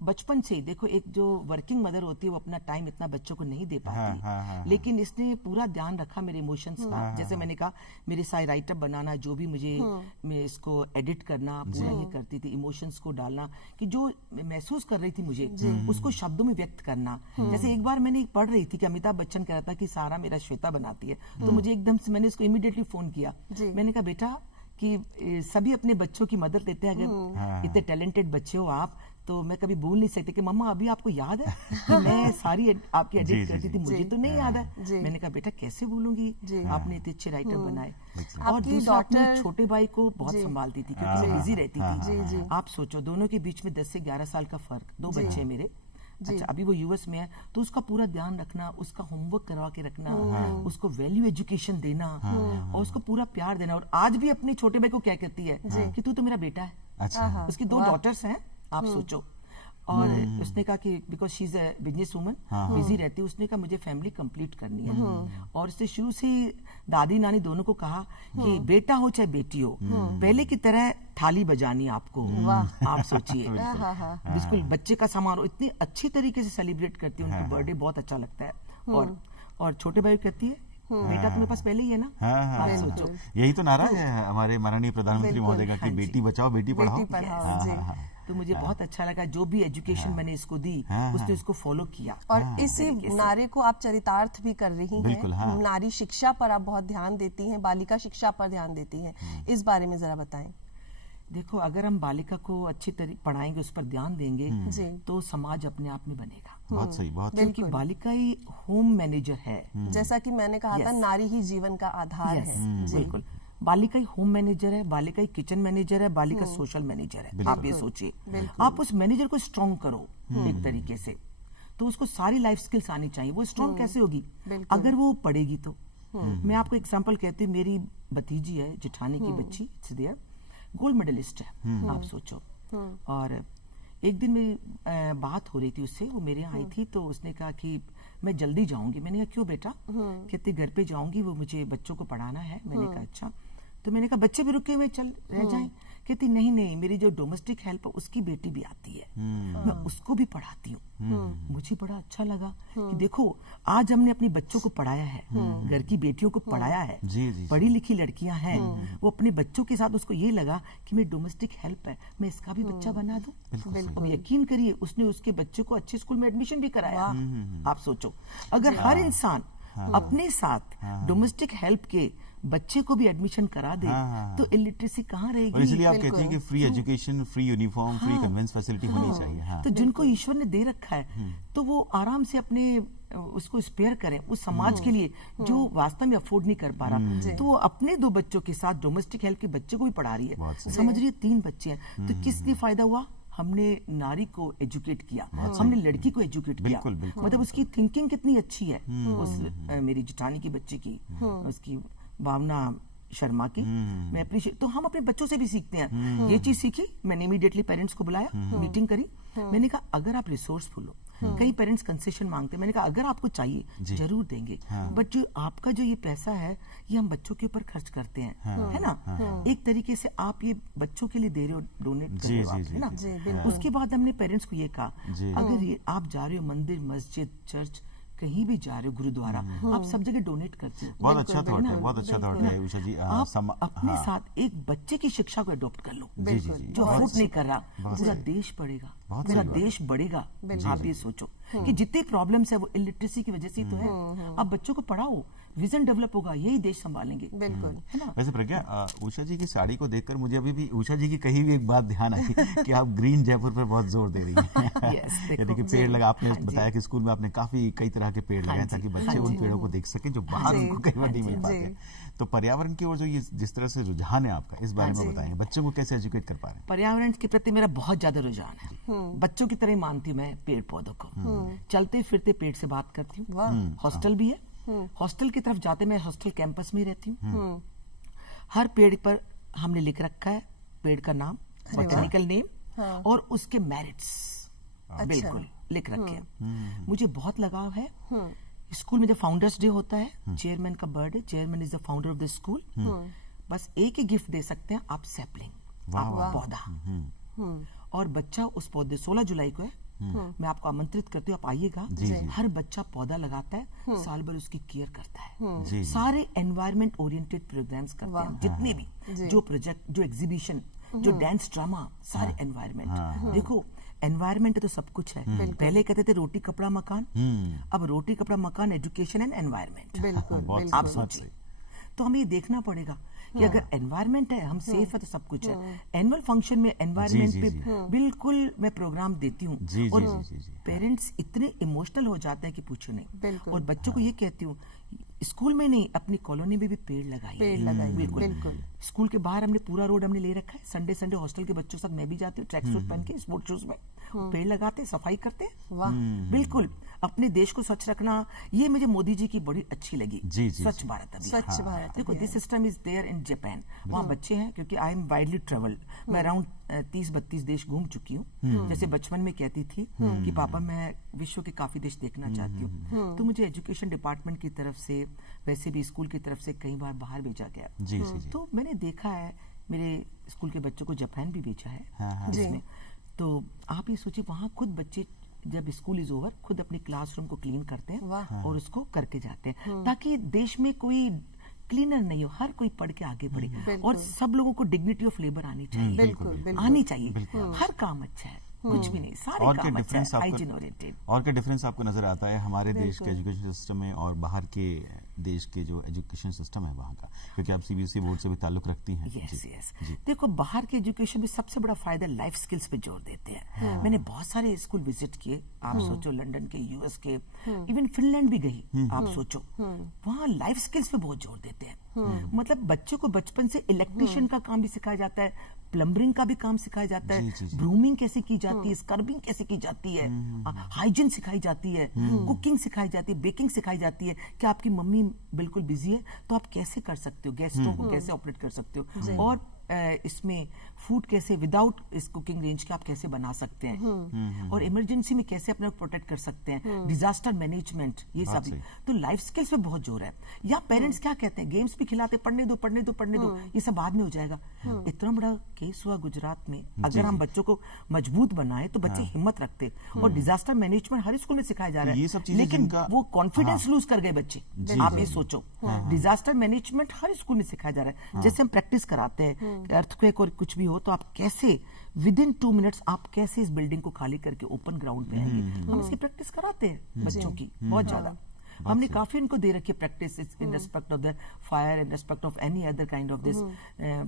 बचपन से ही देखो, एक जो वर्किंग मदर होती है वो अपना टाइम इतना बच्चों को नहीं दे पाती, लेकिन इसने पूरा ध्यान रखा मेरे इमोशंस का। जैसे मैंने कहा, मेरे सारे राइटअप बनाना, जो भी मुझे मैं इसको एडिट करना पूरा ही करती थी, इमोशंस को डालना कि जो महसूस कर रही थी मुझे उसको शब्दों में व्यक्त करना। जैसे एक बार मैंने पढ़ रही थी कि अमिताभ बच्चन कह रहा था कि सारा मेरा श्वेता बनाती है, तो मुझे एकदम से मैंने उसको इमीडिएटली फोन किया। मैंने कहा बेटा कि सभी अपने बच्चों की मदद लेते हैं, अगर इतने टैलेंटेड बच्चे हो आप, तो मैं कभी भूल नहीं सकती कि मम्मा अभी आपको याद है कि मैं सारी आपकी एडिट करती थी, मुझे तो नहीं याद है। मैंने कहा बेटा कैसे भूलूंगी, आपने इतने अच्छे राइटर बनाए। और दूसरा, अपने छोटे भाई को बहुत संभालती थी क्योंकि वो बिजी रहती थी। आप सोचो, दोनों के बीच में 10 से 11 साल का फर्क, 2 बच्चे मेरे। अच्छा, अभी वो यूएस में है, तो उसका पूरा ध्यान रखना, उसका होमवर्क करवा के रखना, उसको वैल्यू एजुकेशन देना और उसको पूरा प्यार देना। और आज भी अपने छोटे भाई को क्या कहती है कि तू तो मेरा बेटा है। अच्छा, उसकी 2 डॉटर्स हैं, आप सोचो। और उसने कहा कि because she is a business woman, busy रहती है, उसने कहा मुझे फैमिली कंप्लीट करनी है। और उसने शुरू से ही दादी नानी दोनों को कहा कि बेटा हो चाहे बेटी हो, पहले की तरह थाली बजानी आपको। आप सोचिए, बिल्कुल बच्चे का समारोह इतनी अच्छी तरीके से सेलिब्रेट करती है, उनकी बर्थडे बहुत अच्छा लगता है। और छोटे भाई कहती है बेटा तुम्हारे पास पहले ही है ना। आप सोचो, यही तो नारा है हमारे माननीय प्रधानमंत्री महोदय का कि बेटी बचाओ बेटी पढ़ाओ। तो मुझे बहुत अच्छा लगा, जो भी एजुकेशन मैंने इसको दी उसने इसको फॉलो किया। और इसी नारे को आप चरितार्थ भी कर रही हैं। नारी शिक्षा पर आप बहुत ध्यान देती हैं, बालिका शिक्षा पर ध्यान देती हैं, इस बारे में जरा बताएं। देखो, अगर हम बालिका को अच्छी तरह पढ़ाएंगे, उस पर ध्यान देंगे, तो समाज अपने आप में बनेगा। बहुत सही, बहुत क्योंकि बालिका ही होम मैनेजर है। जैसा कि मैंने कहा था, नारी ही जीवन का आधार है। बिल्कुल, बालिका ही होम मैनेजर है, बालिका ही किचन मैनेजर है, बालिका सोशल मैनेजर है। आप ये सोचिए, आप उस मैनेजर को स्ट्रॉन्ग करो एक तरीके से, तो उसको सारी लाइफ स्किल्स आनी चाहिए। वो स्ट्रॉन्ग कैसे होगी? अगर वो पढ़ेगी तो। मैं आपको एग्जांपल कहती हूँ, मेरी भतीजी है, जेठानी की बच्ची, गोल्ड मेडलिस्ट है, आप सोचो। और एक दिन मेरी बात हो रही थी उससे, वो मेरे यहाँ आई थी, तो उसने कहा कि मैं जल्दी जाऊंगी। मैंने कहा क्यों बेटा? कहती घर पे जाऊंगी, वो मुझे बच्चों को पढ़ाना है। मैंने कहा अच्छा। तो मैंने कहा बच्चे भी रुके हुए चल रह जाएं। कहती नहीं नहीं, मेरी जो डोमेस्टिक हेल्प है उसकी बेटी भी आती है, मैं उसको भी पढ़ाती हूँ। मुझे बड़ा अच्छा लगा कि देखो, आज हमने अपने बच्चों को पढ़ाया है, घर की बेटियों को पढ़ाया है, पढ़ी लिखी लड़कियां हैं, वो अपने बच्चों के साथ उसको ये लगा कि मेरी डोमेस्टिक हेल्प है, मैं इसका भी बच्चा बना दूं। और यकीन करिए, उसने उसके बच्चे को अच्छे स्कूल में एडमिशन भी कराया। आप सोचो, अगर हर इंसान अपने साथ डोमेस्टिक हेल्प के बच्चे को भी एडमिशन करा दे, तो इलिटरेसी कहाँ रहेगी? और इसलिए आप कहते हैं कि free education, free uniform, free conveyance facility होनी चाहिए। तो जिनको ईश्वर ने दे रखा है, तो वो आराम से अपने उसको स्पेयर करें उस समाज के लिए जो वास्तव में अफोर्ड नहीं कर पा रहा। तो वो अपने 2 बच्चों के साथ डोमेस्टिक हेल्प के बच्चे को भी पढ़ा रही है। समझ रही है, 3 बच्चे हैं, तो किस लिए फायदा हुआ? हमने नारी को एजुकेट किया, हमने लड़की को एजुकेट किया। मतलब उसकी थिंकिंग कितनी अच्छी है, उस मेरी जेठानी की बच्चे की, उसकी भावना शर्मा की। मैं अप्रिशिएट, तो हम अपने बच्चों से भी सीखते हैं। ये चीज सीखी, मैंने इमीडिएटली पेरेंट्स को बुलाया, मीटिंग करी। मैंने कहा अगर आप रिसोर्सफुल हो, कई पेरेंट्स कंसेशन मांगते हैं, मैंने कहा अगर आपको चाहिए जरूर देंगे, बट जो आपका जो ये पैसा है, ये हम बच्चों के ऊपर खर्च करते हैं, है ना? एक तरीके से आप ये बच्चों के लिए दे रहे हो, डोनेट कर रहे हो, है ना? उसके बाद हमने पेरेंट्स को ये कहा, अगर ये आप जा रहे हो मंदिर, मस्जिद, चर्च, कहीं भी जा रहे हो, गुरुद्वारा, आप सब जगह डोनेट करते हो। बहुत अच्छा थॉट है, बहुत अच्छा थॉट है उषा जी। आप अपने साथ एक बच्चे की शिक्षा को अडॉप्ट कर लो, जो अफोर्ड नहीं कर रहा, पूरा देश पढ़ेगा, पूरा देश बढ़ेगा। आप ये सोचो कि जितनी प्रॉब्लम्स है वो इलिटरेसी की वजह से तो है। आप बच्चों को पढ़ाओ, विजन डेवलप होगा, यही देश संभालेंगे। बिल्कुल। है ना? वैसे प्रज्ञा, उषा जी की साड़ी को देखकर मुझे अभी भी उषा जी की कहीं भी एक बात ध्यान आई कि आप ग्रीन जयपुर पर बहुत जोर दे रही हैं। यानी कि पेड़ लगा, आपने बताया कि स्कूल में आपने कई तरह के पेड़ लगाए ताकि बच्चे उन पेड़ों को देख सकें जो बाहर उनको कई बार नहीं मिल पाते। तो पर्यावरण की ओर जो ये जिस तरह से रुझान है आपका, इस बारे में बताएंगे, बच्चों को कैसे एजुकेट कर पा रहे हैं? पर्यावरण के प्रति मेरा बहुत ज्यादा रुझान है। बच्चों की तरह ही मानती हूँ मैं पेड़ पौधों को। चलते फिरते पेड़ से बात करती हूँ। हॉस्टल भी है, हॉस्टल की तरफ जाते मैं हॉस्टल कैंपस में ही रहती हूँ। हर पेड़ पर हमने लिख रखा है पेड़ का नाम, बॉटनिकल नेम और उसके मेरिट्स बिल्कुल लिख रखे हैं। मुझे बहुत लगाव है। स्कूल में जब फाउंडर्स डे होता है, चेयरमैन का birthday, chairman is the founder of the school, बस एक ही गिफ्ट दे सकते हैं आप, सैपलिंग, पौधा। और बच्चा उस पौधे 16 जुलाई को है, मैं आपको आमंत्रित करती हूँ, आप आइएगा। हर बच्चा पौधा लगाता है, साल भर उसकी केयर करता है। सारे एनवायरमेंट ओरिएंटेड प्रोग्राम्स करते हैं, जितने भी जो प्रोजेक्ट, जो एग्जीबिशन, जो डांस ड्रामा, सारे एनवायरनमेंट। देखो एनवायरनमेंट तो सब कुछ है। पहले कहते थे रोटी कपड़ा मकान, अब रोटी कपड़ा मकान, एजुकेशन एंड एनवायरनमेंट। बिल्कुल। आप सोचिए, तो हमें ये देखना पड़ेगा कि अगर एनवायरनमेंट है, हम सेफ है, तो सब कुछ है। एनुअल फंक्शन में एनवायरनमेंट पे बिल्कुल मैं प्रोग्राम देती हूँ, और पेरेंट्स इतने इमोशनल हो जाते हैं कि पूछो नहीं। और बच्चों को ये कहती हूँ, स्कूल में नहीं, अपनी कॉलोनी में भी पेड़ लगाइए। बिल्कुल। स्कूल के बाहर हमने पूरा रोड हमने ले रखा है। संडे हॉस्टल के बच्चों के साथ मैं भी जाती हूँ, ट्रैक सूट पहन के, स्पोर्ट शूज में, पेड़ लगाते, सफाई करते। बिल्कुल। अपने देश को स्वच्छ रखना, ये मुझे मोदी जी की बड़ी अच्छी लगी। स्वच्छ भारत अभियान। स्वच्छ भारत देखो, this system is there in Japan. वहाँ बच्चे हैं, क्योंकि आई एम वाइडली ट्रेवल, मैं अराउंड 30-32 देश घूम चुकी हूँ। जैसे बचपन में कहती थी कि पापा मैं विश्व के काफी देश देखना चाहती हूँ, तो मुझे एजुकेशन डिपार्टमेंट की तरफ से, वैसे भी स्कूल की तरफ से कई बार बाहर भेजा गया। तो मैंने देखा है, मेरे स्कूल के बच्चों को जापान भी भेजा है। तो आप ये सोचिए, वहाँ खुद बच्चे जब स्कूल इज ओवर खुद अपनी क्लासरूम को क्लीन करते हैं और उसको करके जाते हैं, ताकि देश में कोई क्लीनर नहीं हो, हर कोई पढ़ के आगे बढ़े। और सब लोगों को डिग्निटी ऑफ लेबर आनी चाहिए, आनी चाहिए। हर काम अच्छा है, कुछ भी नहीं, सारे काम अच्छा है, हाइजीन ओरिएंटेड। और क्या डिफरेंस आपको नजर आता है हमारे देश के एजुकेशन सिस्टम में और बाहर के देश के जो एजुकेशन सिस्टम है वहाँ का, क्योंकि आप सीबीएसई बोर्ड से भी ताल्लुक रखती हैं? यस। देखो, बाहर के एजुकेशन में सबसे बड़ा फायदा लाइफ स्किल्स पे जोर देते हैं। मैंने बहुत सारे स्कूल विजिट किए, आप सोचो, लंदन के, यूएस के, इवन फिनलैंड भी गई, आप सोचो, वहाँ लाइफ स्किल्स पे बहुत जोर देते हैं। मतलब बच्चों को बचपन से इलेक्ट्रिशियन का काम भी सिखाया जाता है, प्लम्बरिंग का भी काम सिखाया जाता है, ब्रूमिंग कैसे की जाती है, स्क्रबिंग कैसे की जाती है, हाइजीन सिखाई जाती है, कुकिंग सिखाई जाती है, बेकिंग सिखाई जाती है कि आपकी मम्मी बिल्कुल बिजी है तो आप कैसे कर सकते हो, गेस्टों को कैसे ऑपरेट कर सकते हो, और इसमें फूड कैसे विदाउट इस कुकिंग रेंज के आप कैसे बना सकते हैं, और इमरजेंसी में कैसे अपने प्रोटेक्ट कर सकते हैं, डिजास्टर मैनेजमेंट, ये सब। तो लाइफ स्किल्स पे बहुत जोर है। या पेरेंट्स क्या कहते हैं, गेम्स भी खिलाते, पढ़ने दो, ये सब बाद में हो जाएगा। इतना बड़ा केस हुआ गुजरात में, अगर हम बच्चों को मजबूत बनाए तो बच्चे हिम्मत रखते, और डिजास्टर मैनेजमेंट हर स्कूल में सिखाया जा रहा है, लेकिन वो कॉन्फिडेंस लूज कर गए बच्चे। आप ये सोचो, डिजास्टर मैनेजमेंट हर स्कूल में सिखाया जा रहा है। जैसे हम प्रैक्टिस कराते हैं अर्थक्वेक और कुछ भी हो तो आप कैसे विद इन 2 मिनट्स आप कैसे इस बिल्डिंग को खाली करके ओपन ग्राउंड पे आएंगे, हम इसकी प्रैक्टिस कराते हैं बच्चों की बहुत ज्यादा। हमने काफी इनको दे रखी है practice in respect of the fire, in respect of any other kind of this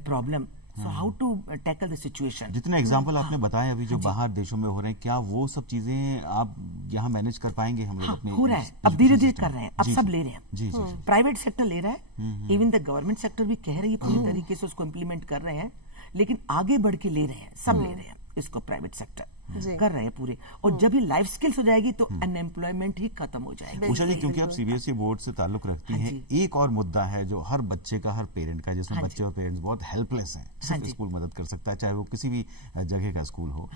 problem, so how to tackle the situation. जितने एग्जांपल आपने बताए अभी जो बाहर देशों में हो रहे हैं, क्या वो सब चीजें आप यहाँ मैनेज कर पाएंगे? हम लोग अपने हो रहा है, अब धीरे धीरे कर रहे हैं, अब सब ले रहे हैं। प्राइवेट सेक्टर ले रहा है, इवन द गवर्नमेंट सेक्टर भी कह रही है, पूरी तरीके से उसको इम्प्लीमेंट कर रहे हैं, लेकिन आगे बढ़ के ले रहे हैं, सब ले रहे हैं इसको, प्राइवेट सेक्टर कर रहे हैं पूरे। और जब ये लाइफ स्किल्स हो जाएगी तो अनएम्प्लॉयमेंट ही खत्म हो जाएगा। उषा जी, क्योंकि आप सीबीएसई बोर्ड से ताल्लुक रखती हैं, एक और मुद्दा है जो हर बच्चे का, हर पेरेंट का, जिसमें बच्चे और पेरेंट्स बहुत हेल्पलेस हैं, सिर्फ स्कूल मदद कर सकता है, चाहे वो किसी भी जगह का स्कूल हो।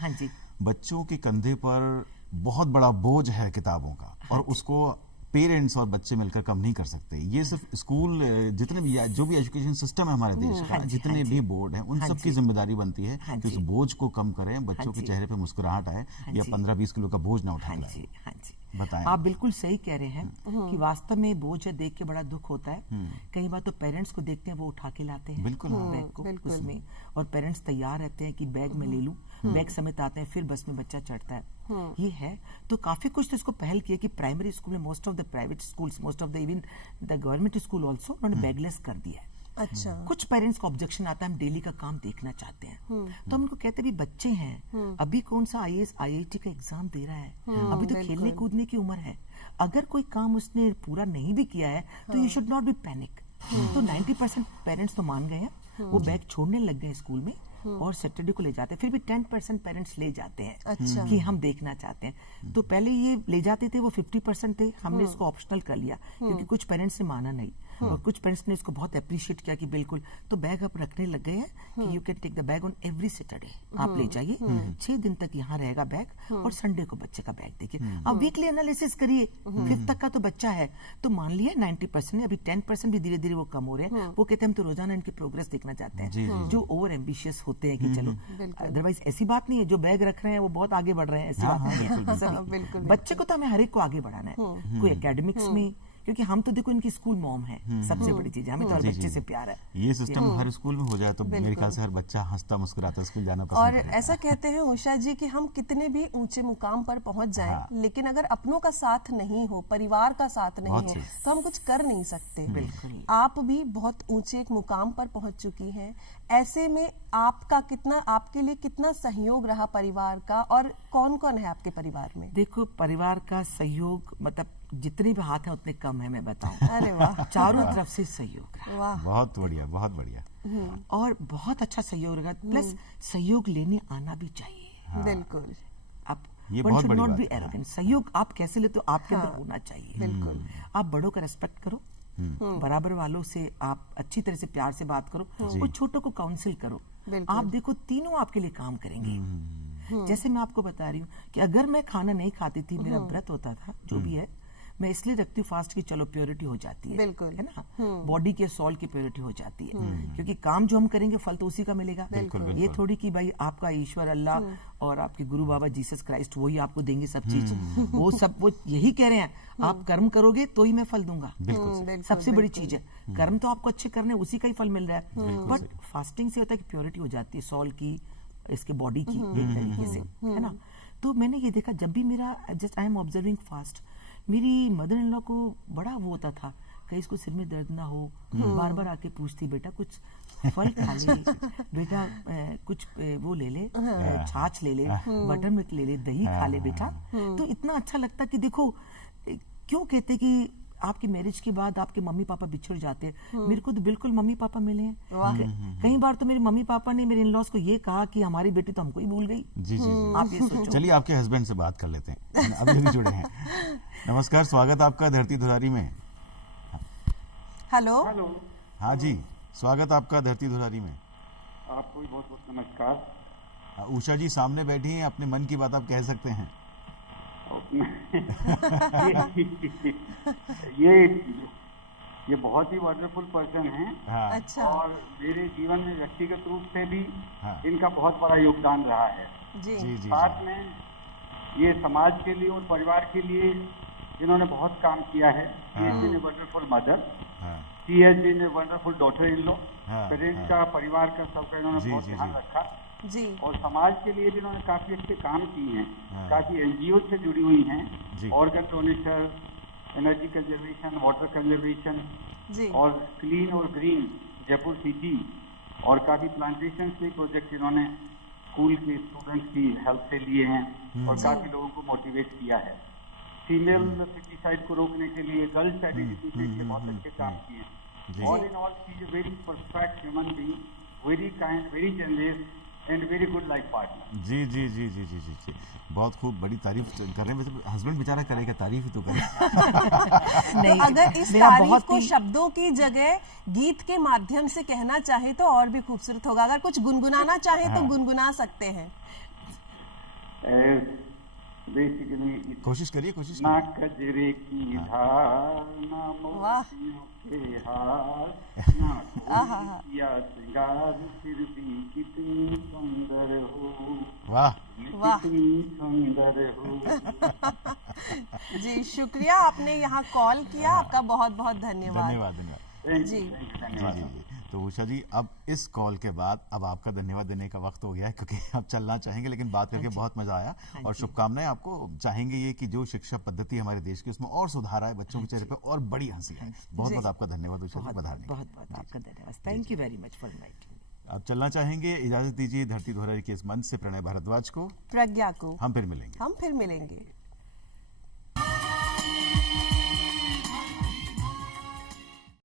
बच्चों के कंधे पर बहुत बड़ा बोझ है किताबों का, और उसको पेरेंट्स और बच्चे मिलकर कम नहीं कर सकते। ये सिर्फ स्कूल, जितने भी जो भी एजुकेशन सिस्टम है हमारे देश का, जितने भी बोर्ड हैं, उन सब की जिम्मेदारी बनती है कि उस बोझ को कम करें, बच्चों के चेहरे पे मुस्कुराहट आए, या 15-20 किलो का बोझ ना उठा लाए। बताएं। आप बिल्कुल सही कह रहे हैं कि वास्तव में बोझ देख के बड़ा दुख होता है। कई बार तो पेरेंट्स को देखते हैं वो उठा के लाते हैं बिल्कुल। बैग को उसमें, और पेरेंट्स तैयार रहते हैं कि बैग में ले लूं, बैग समेत आते हैं, फिर बस में बच्चा चढ़ता है। ये है तो काफी कुछ तो इसको पहल किया कि प्राइमरी स्कूल में most of the private schools, most of the even the government school also उन्होंने बैगलेस कर दिया है। अच्छा। कुछ पेरेंट्स को ऑब्जेक्शन आता है, हम डेली का काम देखना चाहते हैं, तो हम उनको कहते हैं भी बच्चे हैं, अभी कौन सा आईएएस आईआईटी का एग्जाम दे रहा है, अभी तो खेलने कूदने की उम्र है, अगर कोई काम उसने पूरा नहीं भी किया है तो you should not be panic. तो 90% पेरेंट्स तो मान गए हैं, वो बैग छोड़ने लग गए स्कूल में और सैटरडे को ले जाते हैं। फिर भी 10% पेरेंट्स ले जाते हैं। अच्छा। कि हम देखना चाहते हैं। तो पहले ये ले जाते थे, वो 50% थे, हमने इसको ऑप्शनल कर लिया क्योंकि कुछ पेरेंट्स ने माना नहीं और कुछ पेरेंट्स ने इसको बहुत अप्रिशिएट किया कि बिल्कुल। तो बैग आप रखने लग गए हैं कि you can take the bag on every Saturday, आप ले जाइए, 6 दिन तक यहाँ रहेगा बैग और संडे को बच्चे का बैग देखिए। अब वीकली एनालिसिस करिए, 5th तक का तो बच्चा है, तो मान लिया 90% है, अभी 10% भी धीरे धीरे वो कम हो रहे हैं। वो कहते हैं हम तो रोजाना इनकी प्रोग्रेस देखना चाहते हैं, जो ओवर एम्बिशियस होते हैं कि चलो, अदरवाइज ऐसी बात नहीं है, जो बैग रख रहे हैं वो बहुत आगे बढ़ रहे हैं, ऐसी बात नहीं है। बच्चे को तो हमें हर एक को आगे बढ़ाना है, कोई एकेडमिक्स में, क्योंकि हम तो देखो इनकी स्कूल मॉम है, सबसे बड़ी चीज है, हमें तो हर बच्चे से प्यार है। ये सिस्टम हर स्कूल में हो जाए तो मेरे ख्याल से हर बच्चा हंसता मुस्कुराता स्कूल जाना पसंद और करेगा। ऐसा कहते हैं उषा जी कि हम कितने भी ऊंचे मुकाम पर पहुंच जाएं, लेकिन अगर अपनों का साथ नहीं हो, परिवार का साथ नहीं बहुत है, सही। तो हम कुछ कर नहीं सकते। बिल्कुल। आप भी बहुत ऊंचे एक मुकाम पर पहुंच चुकी हैं, ऐसे में आपके लिए कितना सहयोग रहा परिवार का, और कौन कौन है आपके परिवार में? देखो, परिवार का सहयोग मतलब जितने भी हाथ हैं उतने कम है, मैं बताऊं। अरे वाह, चारों तरफ से सहयोग रहा वाह, बहुत बढ़िया, बहुत बढ़िया। और बहुत अच्छा सहयोग रहा, प्लस सहयोग लेने आना भी चाहिए। बिल्कुल, आप ये one बहुत should बड़ी not बात be है। arrogant। सहयोग आप कैसे लेते हो, आपके अंदर होना चाहिए। बिल्कुल। आप बड़ों का रेस्पेक्ट करो, बराबर वालों से आप अच्छी तरह से प्यार से बात करो, और छोटों को काउंसिल करो। बिल्कुल। आप देखो, तीनों आपके लिए काम करेंगे। जैसे मैं आपको बता रही हूँ कि अगर मैं खाना नहीं खाती थी, मेरा व्रत होता था, जो भी है, मैं इसलिए रखती हूँ फास्ट की, चलो प्योरिटी हो जाती है, बिल्कुल। है ना, बॉडी के सॉल की प्योरिटी हो जाती है, क्योंकि काम जो हम करेंगे फल तो उसी का मिलेगा। बिल्कुल, ये बिल्कुल। थोड़ी कि भाई आपका ईश्वर अल्लाह और आपके गुरु बाबा जीसस क्राइस्ट वही आपको देंगे सब चीज, वो यही कह रहे हैं, आप कर्म करोगे तो ही मैं फल दूंगा। बिल्कुल, सबसे बड़ी चीज है, कर्म तो आपको अच्छे करने, उसी का ही फल मिल रहा है। बट फास्टिंग से होता है कि प्योरिटी हो जाती है सॉल की, इसके बॉडी की, एक तरीके से, है ना। तो मैंने ये देखा, जब भी मेरा just I am observing fast, मेरी मदर इन लॉ को बड़ा वो होता था, कहीं इसको सिर में दर्द ना हो, बार बार आके पूछती, बेटा कुछ फल खा ले, बेटा कुछ वो ले ले, छाछ ले ले, बटर मिल्क ले ले, दही खा ले बेटा। तो इतना अच्छा लगता कि देखो, क्यों कहते कि आपकी मैरिज के बाद आपके मम्मी पापा बिछड़ जाते हैं, मेरे को तो बिल्कुल मम्मी पापा मिले हैं। कई बार तो मेरे मम्मी पापा ने मेरे इन-लॉज को ये कहा कि हमारी बेटी तो हमको ही भूल गई। जी जी जी। आप ये सोचो। चलिए आपके हस्बैंड से बात कर लेते हैं, अभी भी जुड़े हैं। नमस्कार, स्वागत आपका धरती धुरारी में। हेलो। हेलो, हाँ जी, स्वागत आपका धरती धुरारी में। आपको भी बहुत बहुत नमस्कार। उषा जी सामने बैठी हैं, अपने मन की बात आप कह सकते हैं। ये बहुत ही वंडरफुल पर्सन है। हाँ, अच्छा, और मेरे जीवन में व्यक्तिगत रूप से भी हाँ। इनका बहुत बड़ा योगदान रहा है। जी, जी जी साथ जी। में ये समाज के लिए और परिवार के लिए इन्होंने बहुत काम किया है। She has been a wonderful mother, हाँ, she has been a wonderful daughter in law. हाँ, पेरेंट्स हाँ। का, परिवार का, सबका इन्होंने जी, बहुत जी, ध्यान जी। रखा। जी, और समाज के लिए भी इन्होंने काफी अच्छे काम किए हैं। हाँ। काफी एनजीओ से जुड़ी हुई जी। हैं, organ donation, energy conservation, water conservation, जी, और क्लीन और ग्रीन जयपुर सिटी, और काफी प्लांटेशन के प्रोजेक्ट इन्होंने स्कूल के स्टूडेंट्स की हेल्प से लिए हैं और काफी लोगों को मोटिवेट किया है। फीमेल फेटिसाइड को रोकने के लिए, गर्ल्स चाइल्ड एजुकेशन के बहुत अच्छे काम किए जी। हैं। All in all she is a very perfect human being, very kind, very generous and very good life partner. जी जी जी जी जी जी जी, बहुत खूब, बड़ी तारीफ कर रहे हैं। हस्बैंड बेचारा करेगा, तारीफ ही तो करे। नहीं, तो अगर इस मेरा तारीफ बहुत को ही- शब्दों की जगह गीत के माध्यम से कहना चाहे तो और भी खूबसूरत होगा। अगर कुछ गुनगुनाना चाहे तो हाँ। गुनगुना सकते हैं। बेसिकली कोशिश करिए, कोशिश ना करिए। कजरे की धार, ना मोतियों के हार, ना कोई किया श्रृंगार, फिर भी कितनी सुंदर हो। वाह, वाह। कितनी सुंदर हो। जी शुक्रिया, आपने यहाँ कॉल किया, आपका बहुत बहुत धन्यवाद। धन्यवाद धन्यवाद। Thank you, ji. thank you, जी धन्यवाद। जी जी। तो उषा जी, अब इस कॉल के बाद अब आपका धन्यवाद देने का वक्त हो गया है, क्योंकि आप चलना चाहेंगे, लेकिन बात करके बहुत मजा आया और शुभकामनाएं आपको। चाहेंगे ये कि जो शिक्षा पद्धति हमारे देश की उसमें और सुधार आए, बच्चों के चेहरे पे और बड़ी हंसी आए। बहुत बहुत आपका धन्यवाद उषा जी, बधाई। बहुत बहुत आपका धन्यवाद। Thank you very much for inviting. आप चलना चाहेंगे, इजाजत दीजिए धरती धोरारी के इस मंच से प्रणय भारद्वाज को। प्रज्ञा को हम फिर मिलेंगे। हम फिर मिलेंगे।